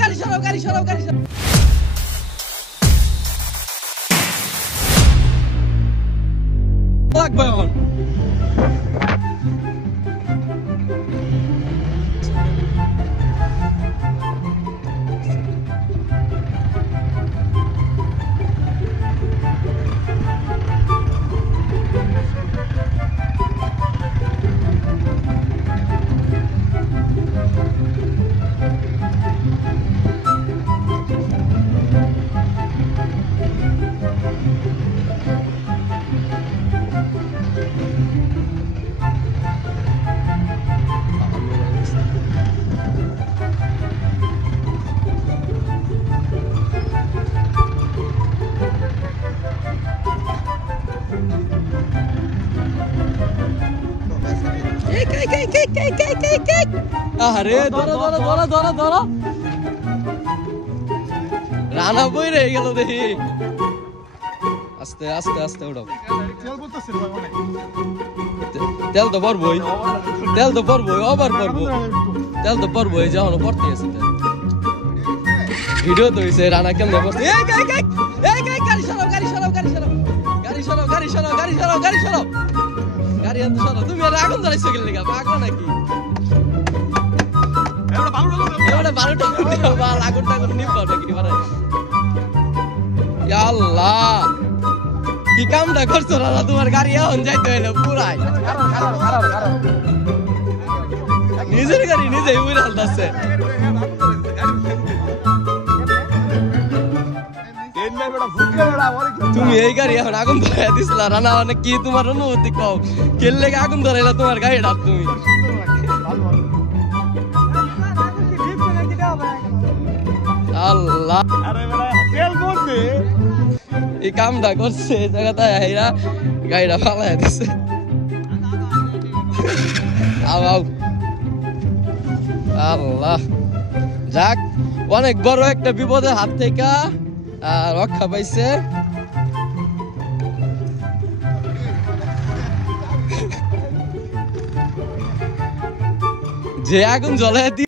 গাড়ি সরাও গাড়ি সরাও গাড়ি সরাও লাগবে এখন আরে ধরো ধরো ধরো ধরো ধরো রানা বই রয়ে গেল দেখি আস্তে আস্তে আস্তে উঠাও তেল তো পরবই তেল তো পরবই আবার পরবো তেল তো পরবই যখন পড়তে আছে ভিডিও তো হইছে রানা কেমনে বসে গাড়ি সরাও গাড়ি সরাও গাড়ি সরাও গাড়ি সরাও গাড়ি সরাও গাড়ি সরাও গাড়ি সরাও গাড়ি আনতে সরাও তুমি আর আগুন ধরাইছো গেলে নাকি পাগলা নাকি এবারে 12টা বাল আগুন টাগুন নিবাও নাকি পারে ইয়া আল্লাহ কি কামটা করছো রানা তোমার গাড়ি এখন যাইতে হইলো পুরাই নিজের গাড়ি নিজেই উড়ে হালতাছে তুমি এই গাড়ি এখন আগুন ধরাই দিছিলা রানা অনেক কি তোমার অনুভূতি কও কেলে আগুন ধরাইলা তোমার গাড়িটা তুমি আল্লাহ এই কামটা করছে জায়গাটা এরা গাড়িটা ফালাই দিছে আল্লাহ যাক অনেক বড় একটা বিপদের হাত থেকে রক্ষা পাইছে যে আগুন জ্বলে